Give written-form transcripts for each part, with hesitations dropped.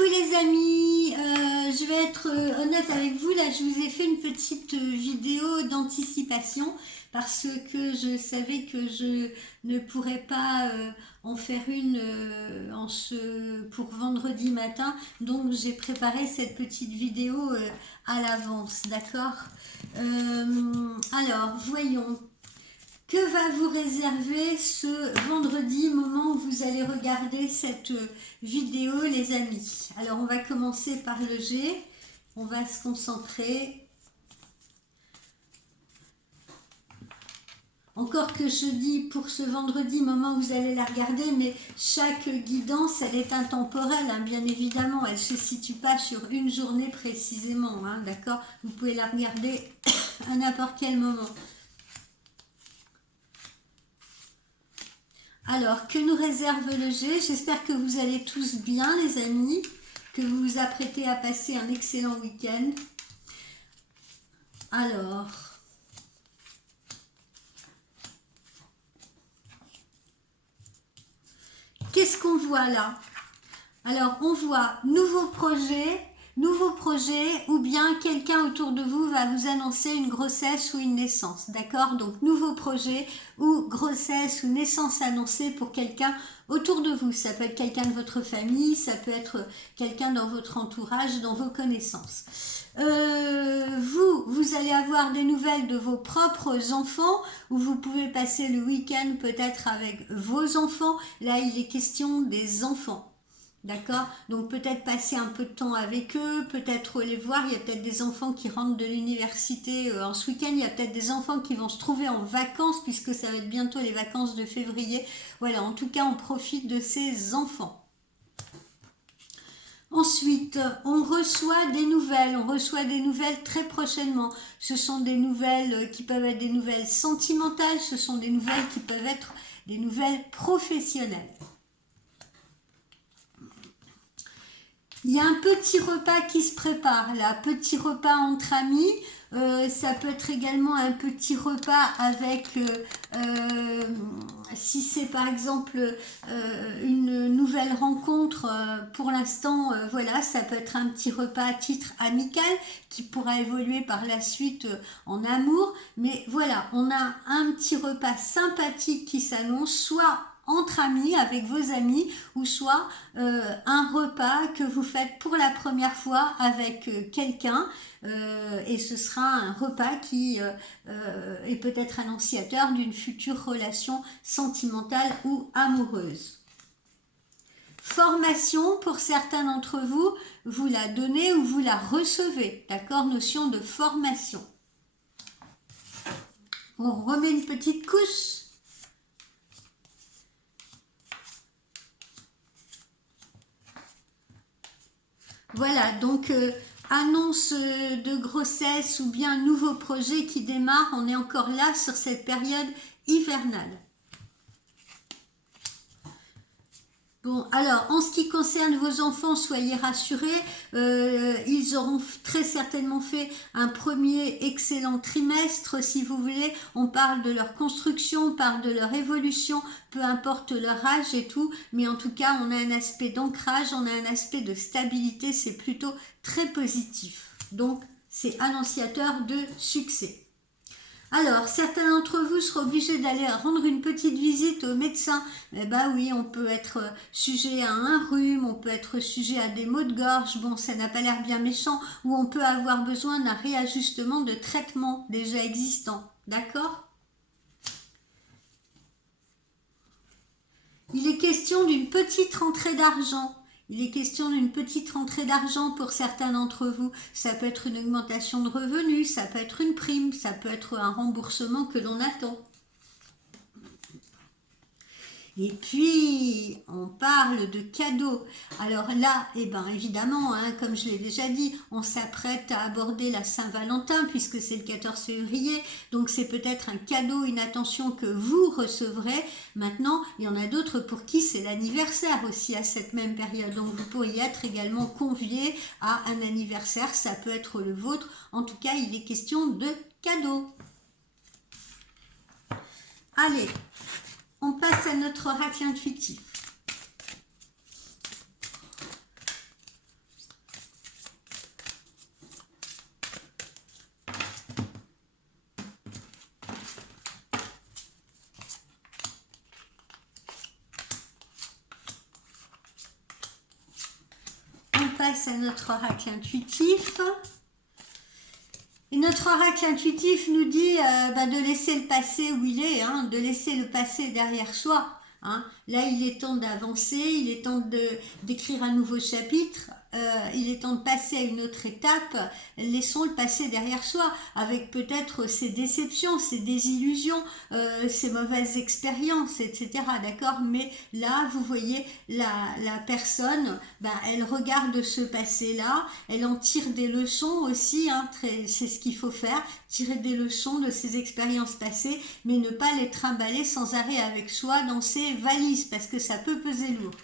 Coucou les amis, je vais être honnête avec vous, là je vous ai fait une petite vidéo d'anticipation parce que je savais que je ne pourrais pas en faire une pour vendredi matin, donc j'ai préparé cette petite vidéo à l'avance, d'accord. Alors voyons. Que va vous réserver ce vendredi, moment où vous allez regarder cette vidéo, les amis? Alors, on va commencer par le G. On va se concentrer. Encore que je dis pour ce vendredi, moment où vous allez la regarder, mais chaque guidance, elle est intemporelle, hein, bien évidemment. Elle ne se situe pas sur une journée précisément, hein, d'accord? Vous pouvez la regarder à n'importe quel moment. Alors, que nous réserve le G? J'espère que vous allez tous bien, les amis, que vous vous apprêtez à passer un excellent week-end. Alors, qu'est-ce qu'on voit là? Alors, on voit nouveau projet, ou bien quelqu'un autour de vous va vous annoncer une grossesse ou une naissance, d'accord? Donc, nouveau projet ou grossesse ou naissance annoncée pour quelqu'un autour de vous. Ça peut être quelqu'un de votre famille, ça peut être quelqu'un dans votre entourage, dans vos connaissances. Vous allez avoir des nouvelles de vos propres enfants, ou vous pouvez passer le week-end peut-être avec vos enfants. Là, il est question des enfants. D'accord? Donc peut-être passer un peu de temps avec eux, peut-être les voir. Il y a peut-être des enfants qui rentrent de l'université en ce week-end. Il y a peut-être des enfants qui vont se trouver en vacances puisque ça va être bientôt les vacances de février. Voilà, en tout cas, on profite de ces enfants. Ensuite, on reçoit des nouvelles très prochainement. Ce sont des nouvelles qui peuvent être des nouvelles sentimentales, ce sont des nouvelles qui peuvent être des nouvelles professionnelles. Il y a un petit repas qui se prépare là, petit repas entre amis. Ça peut être également un petit repas avec, si c'est par exemple une nouvelle rencontre, pour l'instant, voilà, ça peut être un petit repas à titre amical qui pourra évoluer par la suite en amour. Mais voilà, on a un petit repas sympathique qui s'annonce, soit entre amis, avec vos amis, ou soit un repas que vous faites pour la première fois avec quelqu'un, et ce sera un repas qui est peut-être annonciateur d'une future relation sentimentale ou amoureuse. Formation, pour certains d'entre vous, vous la donnez ou vous la recevez, d'accord? Notion de formation. On remet une petite couche. Voilà, donc annonce de grossesse ou bien nouveau projet qui démarre, on est encore là sur cette période hivernale. Bon, alors, en ce qui concerne vos enfants, soyez rassurés, ils auront très certainement fait un premier excellent trimestre, si vous voulez. On parle de leur construction, on parle de leur évolution, peu importe leur âge et tout, mais en tout cas, on a un aspect d'ancrage, on a un aspect de stabilité, c'est plutôt très positif. Donc, c'est annonciateur de succès. Alors, certains d'entre vous seront obligés d'aller rendre une petite visite au médecin. Eh ben oui, on peut être sujet à un rhume, on peut être sujet à des maux de gorge, bon, ça n'a pas l'air bien méchant, ou on peut avoir besoin d'un réajustement de traitement déjà existant. D'accord ? Il est question d'une petite rentrée d'argent. Il est question d'une petite rentrée d'argent pour certains d'entre vous. Ça peut être une augmentation de revenus, ça peut être une prime, ça peut être un remboursement que l'on attend. Et puis, on parle de cadeaux. Alors là, eh ben, évidemment, hein, comme je l'ai déjà dit, on s'apprête à aborder la Saint-Valentin puisque c'est le 14 février. Donc, c'est peut-être un cadeau, une attention que vous recevrez. Maintenant, il y en a d'autres pour qui c'est l'anniversaire aussi à cette même période. Donc, vous pourriez être également convié à un anniversaire. Ça peut être le vôtre. En tout cas, il est question de cadeaux. Allez. On passe à notre oracle intuitif. passe à notre oracle intuitif. Et notre oracle intuitif nous dit de laisser le passé où il est, hein, de laisser le passé derrière soi. Hein. Là, il est temps d'avancer, il est temps d'écrire un nouveau chapitre, il est temps de passer à une autre étape. Laissons le passé derrière soi, avec peut-être ses déceptions, ses désillusions, ses mauvaises expériences, etc. D'accord? Mais là, vous voyez, la personne, elle regarde ce passé-là, elle en tire des leçons aussi, hein, c'est ce qu'il faut faire, tirer des leçons de ses expériences passées, mais ne pas les trimballer sans arrêt avec soi dans ses valises, parce que ça peut peser lourd.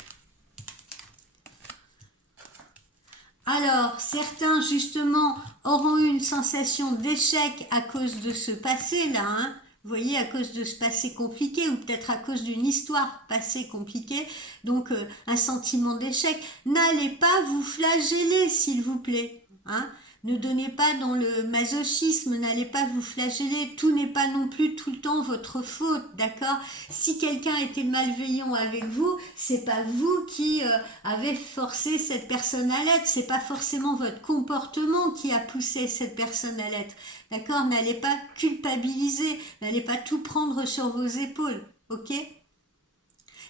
Alors, certains, justement, auront eu une sensation d'échec à cause de ce passé-là, hein. Vous voyez, à cause de ce passé compliqué, ou peut-être à cause d'une histoire passée compliquée, donc un sentiment d'échec. N'allez pas vous flageller, s'il vous plaît, hein. Ne donnez pas dans le masochisme, n'allez pas vous flageller, tout n'est pas non plus tout le temps votre faute, d'accord? Si quelqu'un était malveillant avec vous, c'est pas vous qui avez forcé cette personne à l'être, c'est pas forcément votre comportement qui a poussé cette personne à l'être, d'accord? N'allez pas culpabiliser, n'allez pas tout prendre sur vos épaules, ok?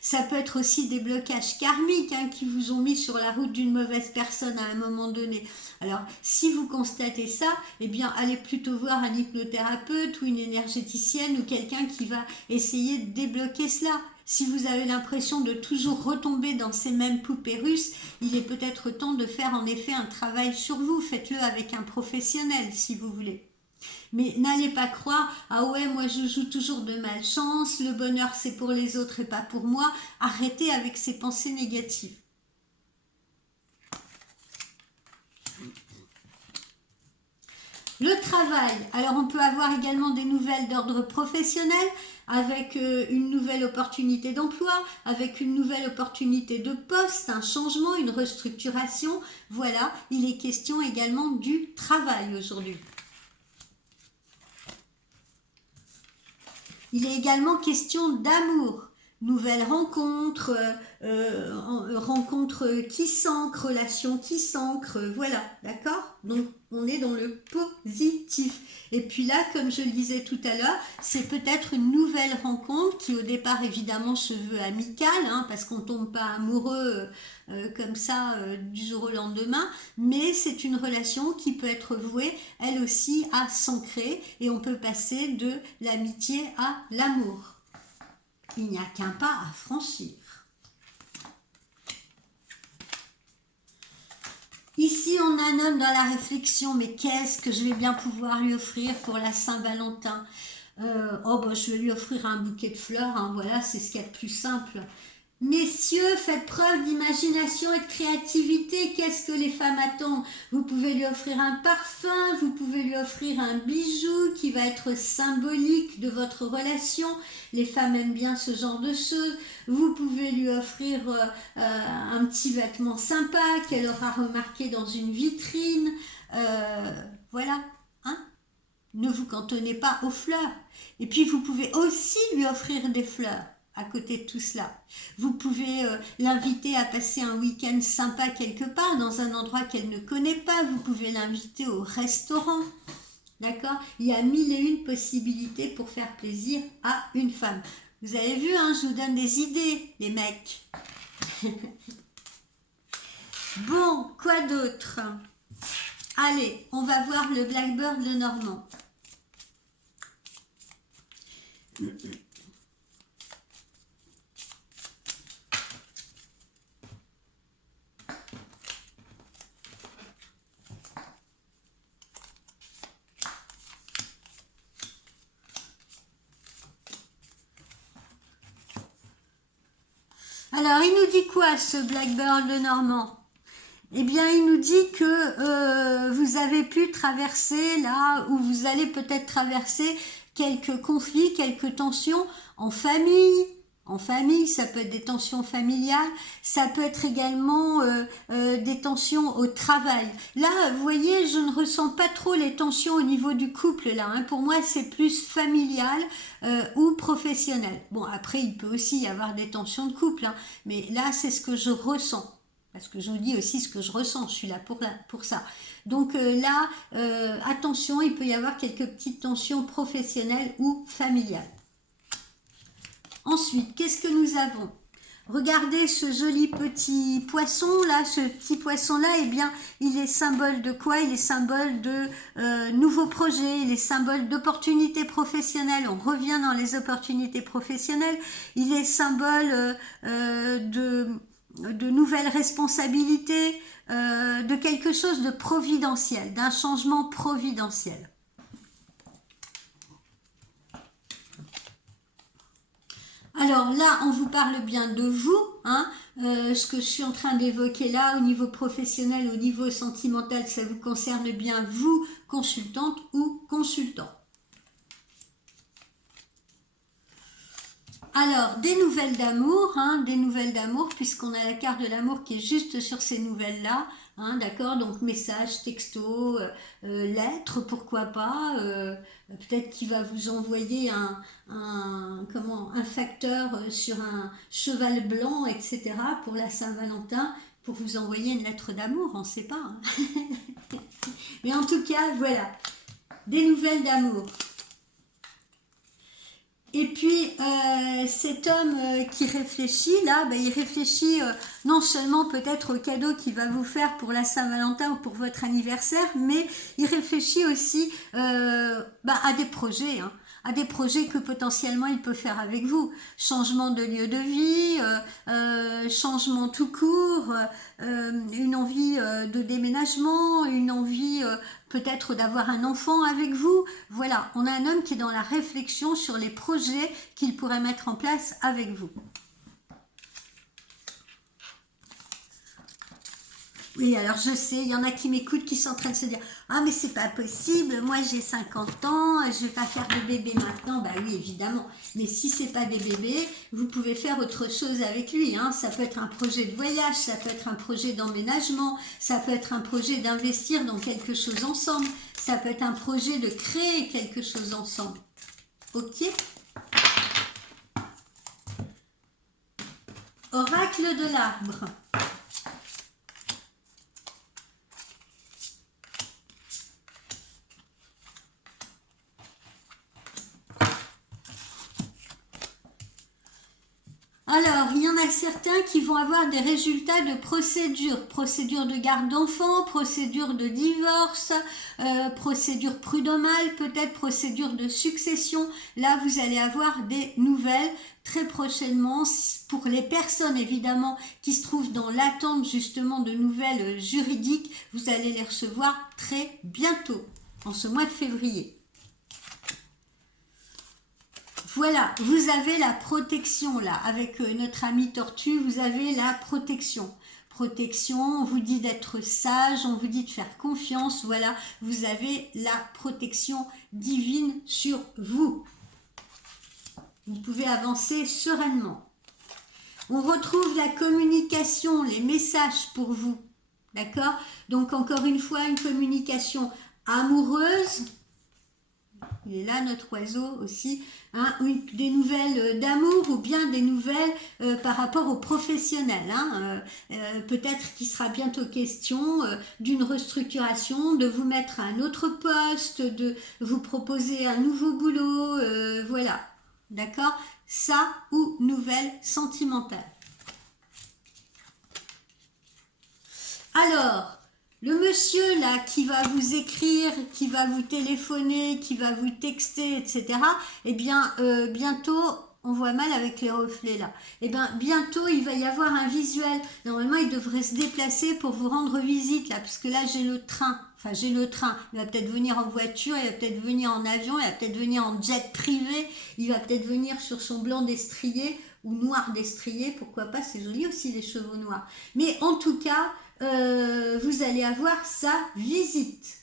Ça peut être aussi des blocages karmiques, hein, qui vous ont mis sur la route d'une mauvaise personne à un moment donné. Alors, si vous constatez ça, eh bien, allez plutôt voir un hypnothérapeute ou une énergéticienne ou quelqu'un qui va essayer de débloquer cela. Si vous avez l'impression de toujours retomber dans ces mêmes poupées russes, il est peut-être temps de faire en effet un travail sur vous. Faites-le avec un professionnel, si vous voulez. Mais n'allez pas croire, ah ouais, moi je joue toujours de malchance, le bonheur c'est pour les autres et pas pour moi. Arrêtez avec ces pensées négatives. Le travail, alors on peut avoir également des nouvelles d'ordre professionnel, avec une nouvelle opportunité d'emploi, avec une nouvelle opportunité de poste, un changement, une restructuration. Voilà, il est question également du travail aujourd'hui. Il est également question d'amour, nouvelles rencontres, rencontres qui s'ancrent, relations qui s'ancrent, voilà, d'accord? Donc on est dans le positif. Et puis là, comme je le disais tout à l'heure, c'est peut-être une nouvelle rencontre qui au départ évidemment se veut amicale, hein, parce qu'on ne tombe pas amoureux comme ça du jour au lendemain, mais c'est une relation qui peut être vouée elle aussi à s'ancrer et on peut passer de l'amitié à l'amour. Il n'y a qu'un pas à franchir. Ici, on a un homme dans la réflexion, mais qu'est-ce que je vais bien pouvoir lui offrir pour la Saint-Valentin? Je vais lui offrir un bouquet de fleurs, hein, voilà, c'est ce qu'il y a de plus simple. Messieurs, faites preuve d'imagination et de créativité. Qu'est-ce que les femmes attendent? Vous pouvez lui offrir un parfum, vous pouvez lui offrir un bijou qui va être symbolique de votre relation. Les femmes aiment bien ce genre de choses. Vous pouvez lui offrir un petit vêtement sympa qu'elle aura remarqué dans une vitrine. Voilà, hein? Ne vous cantonnez pas aux fleurs. Et puis vous pouvez aussi lui offrir des fleurs. À côté de tout cela, vous pouvez l'inviter à passer un week-end sympa quelque part, dans un endroit qu'elle ne connaît pas. Vous pouvez l'inviter au restaurant, d'accord? Il y a mille et une possibilités pour faire plaisir à une femme. Vous avez vu, hein, je vous donne des idées, les mecs. Bon, quoi d'autre? Allez, on va voir le Blackbird le Normand. Alors, il nous dit quoi, ce Blackbird le Normand? Eh bien, il nous dit que vous avez pu traverser là, où vous allez peut-être traverser quelques conflits, quelques tensions en famille. En famille, ça peut être des tensions familiales, ça peut être également des tensions au travail. Là, vous voyez, je ne ressens pas trop les tensions au niveau du couple là, hein. Pour moi, c'est plus familial ou professionnel. Bon, après, il peut aussi y avoir des tensions de couple, hein, mais là, c'est ce que je ressens. parce que je vous dis aussi ce que je ressens, je suis là pour ça. Donc là, attention, il peut y avoir quelques petites tensions professionnelles ou familiales. Ensuite, qu'est-ce que nous avons? Regardez ce joli petit poisson là, ce petit poisson là, eh bien il est symbole de quoi? Il est symbole de nouveaux projets, il est symbole d'opportunités professionnelles, on revient dans les opportunités professionnelles, il est symbole de nouvelles responsabilités, de quelque chose de providentiel, d'un changement providentiel. Alors là, on vous parle bien de vous, hein, ce que je suis en train d'évoquer là, au niveau professionnel, au niveau sentimental, ça vous concerne bien vous, consultante ou consultant. Alors, des nouvelles d'amour, hein, des nouvelles d'amour, puisqu'on a la carte de l'amour qui est juste sur ces nouvelles-là, hein, d'accord, donc message, texto, lettres, pourquoi pas, peut-être qu'il va vous envoyer un facteur sur un cheval blanc, etc., pour la Saint-Valentin, pour vous envoyer une lettre d'amour, on ne sait pas. Hein. Mais en tout cas, voilà, des nouvelles d'amour. Et puis, cet homme qui réfléchit, là, il réfléchit non seulement peut-être au cadeau qu'il va vous faire pour la Saint-Valentin ou pour votre anniversaire, mais il réfléchit aussi à des projets, hein, à des projets que potentiellement il peut faire avec vous. Changement de lieu de vie, changement tout court, une envie de déménagement, une envie peut-être d'avoir un enfant avec vous. Voilà, on a un homme qui est dans la réflexion sur les projets qu'il pourrait mettre en place avec vous. Oui, alors je sais, il y en a qui m'écoutent, qui sont en train de se dire « Ah, mais c'est pas possible, moi j'ai 50 ans, je vais pas faire de bébé maintenant. » Bah oui, évidemment. Mais si c'est pas des bébés, vous pouvez faire autre chose avec lui. Hein. Ça peut être un projet de voyage, ça peut être un projet d'emménagement, ça peut être un projet d'investir dans quelque chose ensemble, ça peut être un projet de créer quelque chose ensemble. Ok ? Oracle de l'arbre. Alors, il y en a certains qui vont avoir des résultats de procédure de garde d'enfants, procédure de divorce, procédure prud'homale, peut-être procédure de succession. Là, vous allez avoir des nouvelles très prochainement pour les personnes évidemment qui se trouvent dans l'attente justement de nouvelles juridiques. Vous allez les recevoir très bientôt, en ce mois de février. Voilà, vous avez la protection là, avec notre ami tortue, vous avez la protection. Protection, on vous dit d'être sage, on vous dit de faire confiance, voilà, vous avez la protection divine sur vous. Vous pouvez avancer sereinement. On retrouve la communication, les messages pour vous, d'accord? Donc encore une fois, une communication amoureuse. Il est là, notre oiseau aussi, hein, des nouvelles d'amour ou bien des nouvelles par rapport aux professionnels. Hein, peut-être qu'il sera bientôt question d'une restructuration, de vous mettre à un autre poste, de vous proposer un nouveau boulot, voilà, d'accord? Ça ou nouvelle sentimentale. Alors, le monsieur là qui va vous écrire, qui va vous téléphoner, qui va vous texter, etc. Eh bien, bientôt, on voit mal avec les reflets là. Eh bien, bientôt, il va y avoir un visuel. Normalement, il devrait se déplacer pour vous rendre visite là, parce que là, j'ai le train. Enfin, j'ai le train. Il va peut-être venir en voiture, il va peut-être venir en avion, il va peut-être venir en jet privé, il va peut-être venir sur son blanc destrier ou noir destrier. Pourquoi pas, c'est joli aussi les chevaux noirs. Mais en tout cas, vous allez avoir sa visite.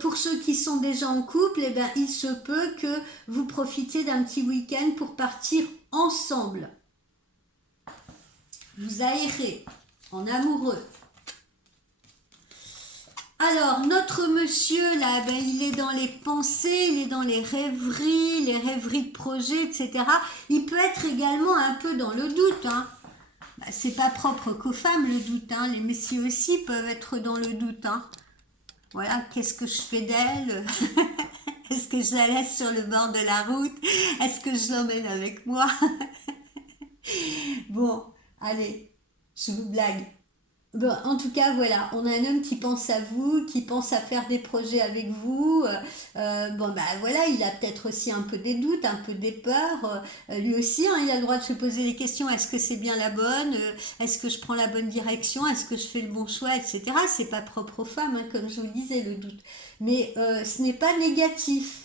Pour ceux qui sont déjà en couple, eh ben, il se peut que vous profitiez d'un petit week-end pour partir ensemble. Vous aérez en amoureux. Alors, notre monsieur, là, ben, il est dans les pensées, il est dans les rêveries de projets, etc. Il peut être également un peu dans le doute, hein. Bah, c'est pas propre qu'aux femmes le doute, hein. Les messieurs aussi peuvent être dans le doute, hein. Voilà, qu'est-ce que je fais d'elle? Est-ce que je la laisse sur le bord de la route? Est-ce que je l'emmène avec moi? Bon, allez, je vous blague. Bon, en tout cas, voilà, on a un homme qui pense à vous, qui pense à faire des projets avec vous. Bon, bah voilà, il a peut-être aussi un peu des doutes, un peu des peurs. Lui aussi, hein, il a le droit de se poser des questions. Est-ce que c'est bien la bonne? Est-ce que je prends la bonne direction? Est-ce que je fais le bon choix, etc. C'est pas propre aux femmes, hein, comme je vous le disais, le doute. Mais ce n'est pas négatif.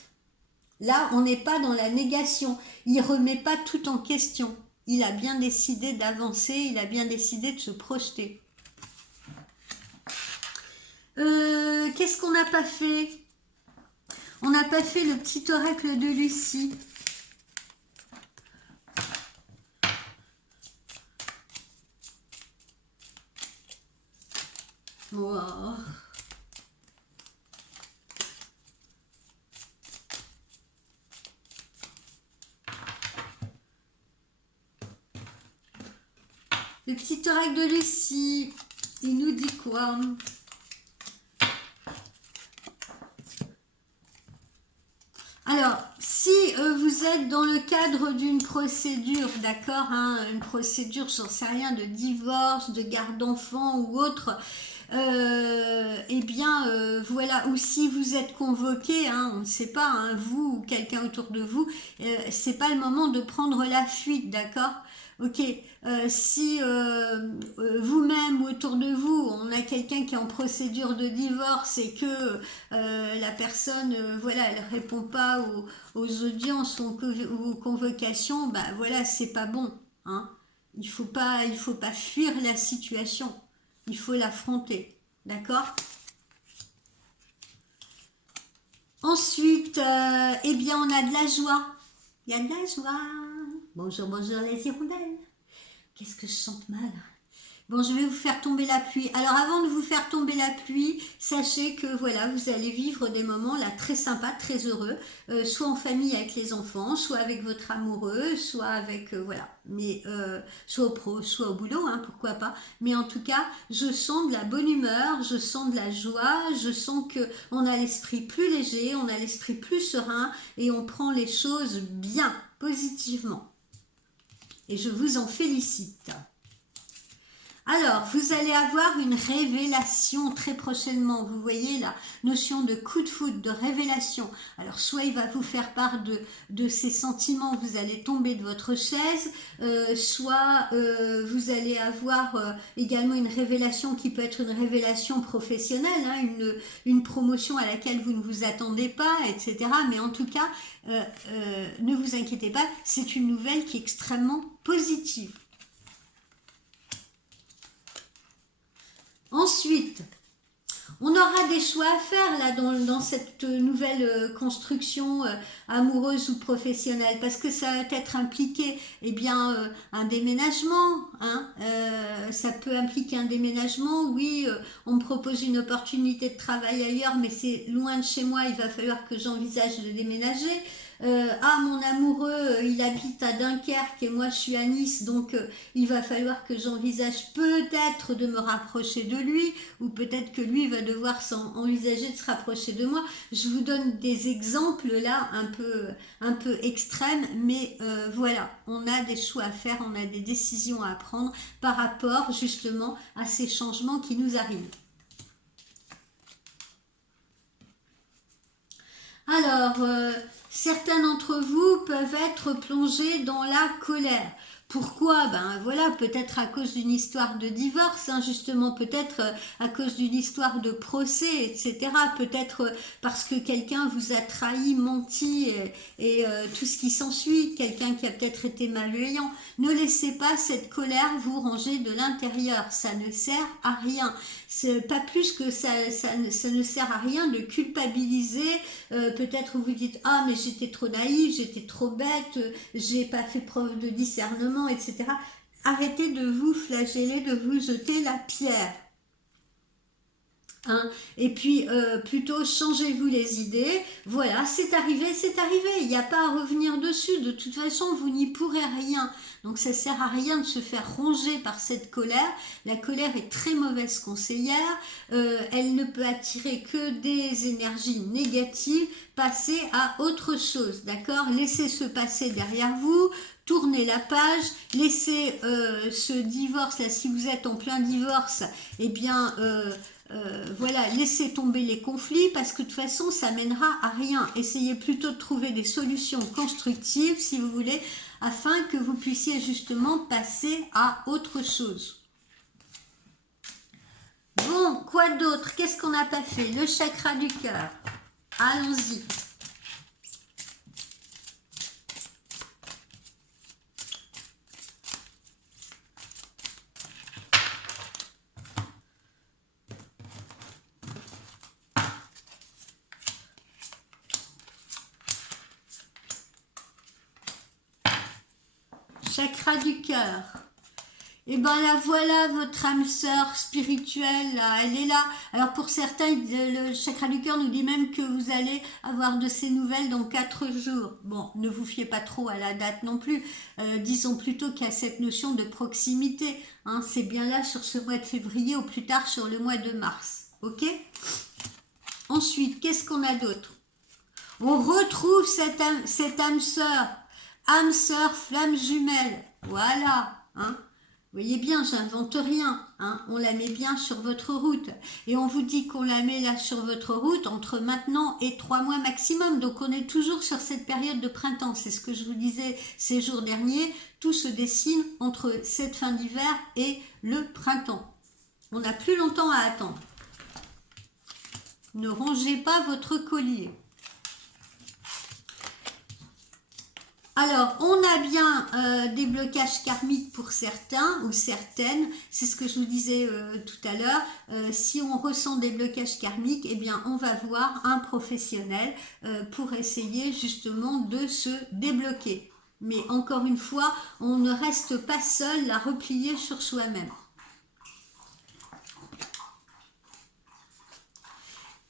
Là, on n'est pas dans la négation. Il remet pas tout en question. Il a bien décidé d'avancer, il a bien décidé de se projeter. Qu'est-ce qu'on n'a pas fait? On n'a pas fait le petit oracle de Lucie. Wow. Le petit oracle de Lucie, il nous dit quoi? Alors, si vous êtes dans le cadre d'une procédure, d'accord, hein, une procédure, j'en sais rien, de divorce, de garde d'enfants ou autre, eh bien, voilà, ou si vous êtes convoqué, hein, on ne sait pas, hein, vous ou quelqu'un autour de vous, c'est pas le moment de prendre la fuite, d'accord? Ok, si vous-même ou autour de vous, on a quelqu'un qui est en procédure de divorce et que la personne, voilà, elle répond pas aux audiences ou aux convocations, bah voilà, c'est pas bon, hein. Il faut pas fuir la situation, il faut l'affronter, d'accord? Ensuite, eh bien, on a de la joie. Il y a de la joie. Bonjour, bonjour les hirondelles. Qu'est-ce que je chante mal? Bon, je vais vous faire tomber la pluie. Alors, avant de vous faire tomber la pluie, sachez que voilà, vous allez vivre des moments là très sympas, très heureux, soit en famille avec les enfants, soit avec votre amoureux, soit avec voilà, mais soit au pro, soit au boulot, hein, pourquoi pas. Mais en tout cas, je sens de la bonne humeur, je sens de la joie, je sens que on a l'esprit plus léger, on a l'esprit plus serein et on prend les choses bien, positivement. Et je vous en félicite. Alors, vous allez avoir une révélation très prochainement. Vous voyez la notion de coup de foudre, de révélation. Alors, soit il va vous faire part de ses sentiments, vous allez tomber de votre chaise, soit vous allez avoir également une révélation qui peut être une révélation professionnelle, hein, une promotion à laquelle vous ne vous attendez pas, etc. Mais en tout cas, ne vous inquiétez pas, c'est une nouvelle qui est extrêmement positive. Ensuite, on aura des choix à faire là dans cette nouvelle construction amoureuse ou professionnelle parce que ça va être impliqué eh bien un déménagement, hein, ça peut impliquer un déménagement. Oui, on me propose une opportunité de travail ailleurs mais c'est loin de chez moi, il va falloir que j'envisage de déménager. Ah, mon amoureux, il habite à Dunkerque et moi je suis à Nice, donc il va falloir que j'envisage peut-être de me rapprocher de lui, ou peut-être que lui va devoir envisager de se rapprocher de moi. Je vous donne des exemples là un peu extrêmes, mais voilà, on a des choix à faire, on a des décisions à prendre par rapport justement à ces changements qui nous arrivent. Alors, certains d'entre vous peuvent être plongés dans la colère. Pourquoi? Ben voilà, peut-être à cause d'une histoire de divorce, hein, justement, peut-être à cause d'une histoire de procès, etc. Peut-être parce que quelqu'un vous a trahi, menti et tout ce qui s'ensuit, quelqu'un qui a peut-être été malveillant. Ne laissez pas cette colère vous ranger de l'intérieur, ça ne sert à rien. C'est pas plus que ça ne sert à rien de culpabiliser. Peut-être vous dites ah mais j'étais trop naïve, j'étais trop bête, j'ai pas fait preuve de discernement, etc. Arrêtez de vous flageller, de vous jeter la pierre. Hein, et puis plutôt changez-vous les idées. Voilà, c'est arrivé, il n'y a pas à revenir dessus. De toute façon, vous n'y pourrez rien. Donc ça sert à rien de se faire ronger par cette colère. La colère est très mauvaise conseillère. Elle ne peut attirer que des énergies négatives. Passez à autre chose, d'accord? Laissez se passer derrière vous. Tournez la page, laissez ce divorce là, si vous êtes en plein divorce, eh bien voilà, laissez tomber les conflits parce que de toute façon ça mènera à rien. Essayez plutôt de trouver des solutions constructives si vous voulez, afin que vous puissiez justement passer à autre chose. Bon, quoi d'autre? Qu'est-ce qu'on n'a pas fait? Le chakra du cœur. Allons-y. Chakra du cœur. Et ben là voilà votre âme sœur spirituelle, là, elle est là. Alors pour certains, le chakra du cœur nous dit même que vous allez avoir de ces nouvelles dans 4 jours. Bon, ne vous fiez pas trop à la date non plus. Disons plutôt qu'il y a cette notion de proximité. Hein, c'est bien là sur ce mois de février, au plus tard sur le mois de mars. Ok? Ensuite, qu'est-ce qu'on a d'autre? On retrouve cette âme sœur, flamme jumelle. Voilà. Hein. Vous voyez bien, j'invente rien, hein, on la met bien sur votre route. Et on vous dit qu'on la met là sur votre route entre maintenant et 3 mois maximum. Donc on est toujours sur cette période de printemps. C'est ce que je vous disais ces jours derniers. Tout se dessine entre cette fin d'hiver et le printemps. On n'a plus longtemps à attendre. Ne rongez pas votre collier. Alors, on a bien des blocages karmiques pour certains ou certaines, c'est ce que je vous disais tout à l'heure. Si on ressent des blocages karmiques, eh bien, on va voir un professionnel pour essayer justement de se débloquer. Mais encore une fois, on ne reste pas seul à replier sur soi-même.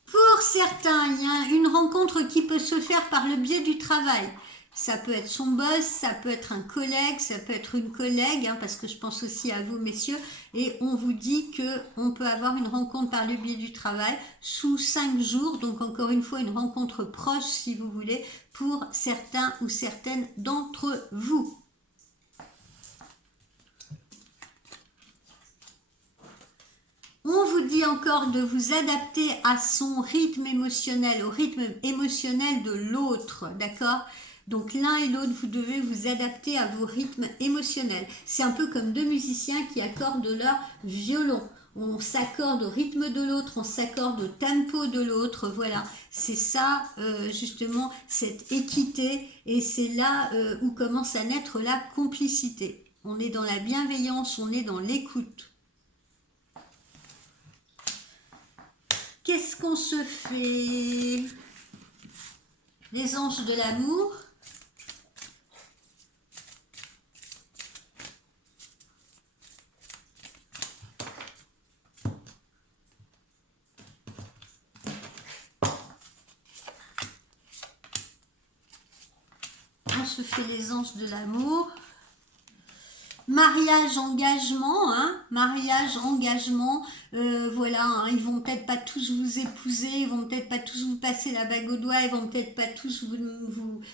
Pour certains, il y a une rencontre qui peut se faire par le biais du travail. Ça peut être son boss, ça peut être un collègue, ça peut être une collègue, hein, parce que je pense aussi à vous, messieurs, et on vous dit qu'on peut avoir une rencontre par le biais du travail sous 5 jours, donc encore une fois, une rencontre proche, si vous voulez, pour certains ou certaines d'entre vous. On vous dit encore de vous adapter à son rythme émotionnel, au rythme émotionnel de l'autre, d'accord ? Donc l'un et l'autre, vous devez vous adapter à vos rythmes émotionnels. C'est un peu comme 2 musiciens qui accordent leur violon. On s'accorde au rythme de l'autre, on s'accorde au tempo de l'autre. Voilà, c'est ça justement, cette équité. Et c'est là où commence à naître la complicité. On est dans la bienveillance, on est dans l'écoute. Qu'est-ce qu'on se fait? Les anges de l'amour. On se fait les anges de l'amour. Mariage, engagement, hein, mariage, engagement, voilà, hein, ils vont peut-être pas tous vous épouser, ils vont peut-être pas tous vous passer la bague au doigt, ils vont peut-être pas tous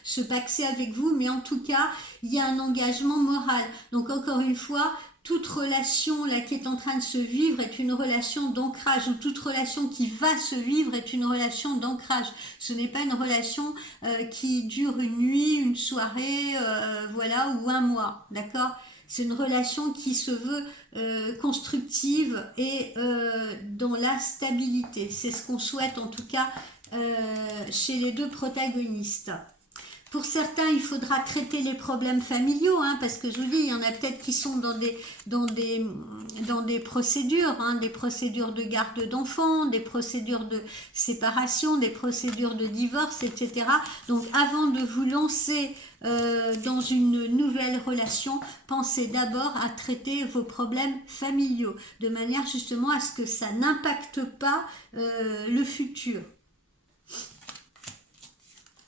se paxer avec vous, mais en tout cas, il y a un engagement moral. Donc encore une fois, toute relation là qui est en train de se vivre est une relation d'ancrage, ou toute relation qui va se vivre est une relation d'ancrage. Ce n'est pas une relation qui dure une nuit, une soirée, voilà, ou un mois, d'accord ? C'est une relation qui se veut constructive et dans la stabilité. C'est ce qu'on souhaite en tout cas chez les 2 protagonistes. Pour certains, il faudra traiter les problèmes familiaux, hein, parce que je vous dis, il y en a peut-être qui sont dans des procédures, hein, des procédures de garde d'enfants, des procédures de séparation, des procédures de divorce, etc. Donc avant de vous lancer dans une nouvelle relation, pensez d'abord à traiter vos problèmes familiaux, de manière justement à ce que ça n'impacte pas le futur.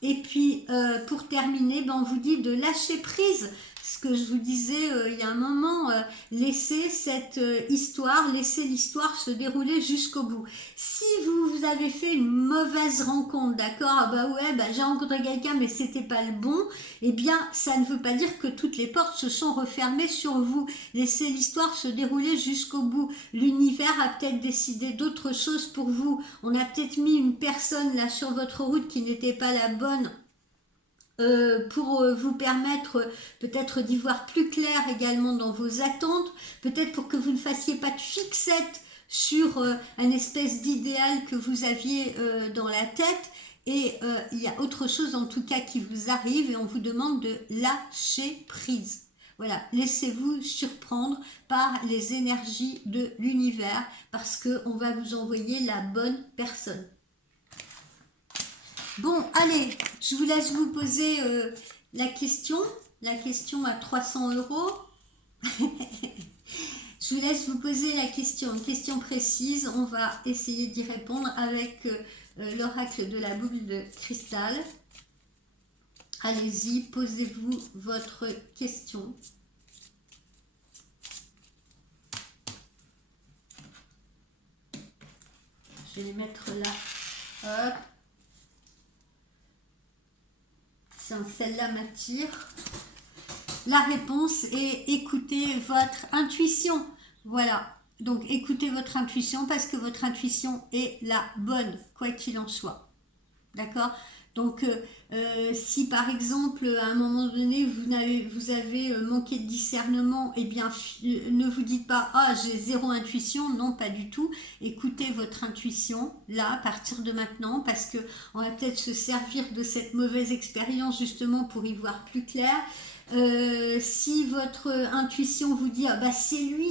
Et puis, pour terminer, on vous dit de lâcher prise ce que je vous disais il y a un moment, laissez cette histoire, laissez l'histoire se dérouler jusqu'au bout. Si vous avez fait une mauvaise rencontre, d'accord, ah bah ouais, bah j'ai rencontré quelqu'un mais c'était pas le bon, eh bien ça ne veut pas dire que toutes les portes se sont refermées sur vous. Laissez l'histoire se dérouler jusqu'au bout. L'univers a peut-être décidé d'autres choses pour vous. On a peut-être mis une personne là sur votre route qui n'était pas la bonne, pour vous permettre peut-être d'y voir plus clair également dans vos attentes, peut-être pour que vous ne fassiez pas de fixette sur un espèce d'idéal que vous aviez dans la tête, et il y a autre chose en tout cas qui vous arrive et on vous demande de lâcher prise. Voilà, laissez-vous surprendre par les énergies de l'univers parce qu'on va vous envoyer la bonne personne. Bon, allez, je vous laisse vous poser la question à 300 euros. Je vous laisse vous poser la question, une question précise. On va essayer d'y répondre avec l'oracle de la boule de cristal. Allez-y, posez-vous votre question. Je vais les mettre là. Hop. Celle-là m'attire. La réponse est écoutez votre intuition. Voilà. Donc écoutez votre intuition parce que votre intuition est la bonne, quoi qu'il en soit. D'accord ? Donc si par exemple à un moment donné vous avez manqué de discernement, eh bien ne vous dites pas ah j'ai zéro intuition, non pas du tout. Écoutez votre intuition là à partir de maintenant parce que on va peut-être se servir de cette mauvaise expérience justement pour y voir plus clair. Si votre intuition vous dit ah bah c'est lui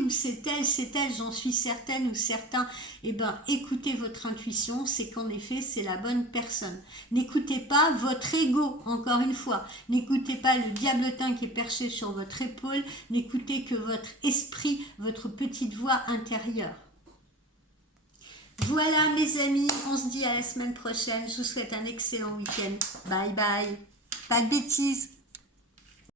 ou c'est elle, j'en suis certaine ou certain, eh ben écoutez votre intuition, c'est qu'en effet c'est la bonne personne. N'écoutez pas votre ego, encore une fois, n'écoutez pas le diablotin qui est perché sur votre épaule, n'écoutez que votre esprit, votre petite voix intérieure. Voilà mes amis, on se dit à la semaine prochaine, je vous souhaite un excellent week-end, bye bye, pas de bêtises.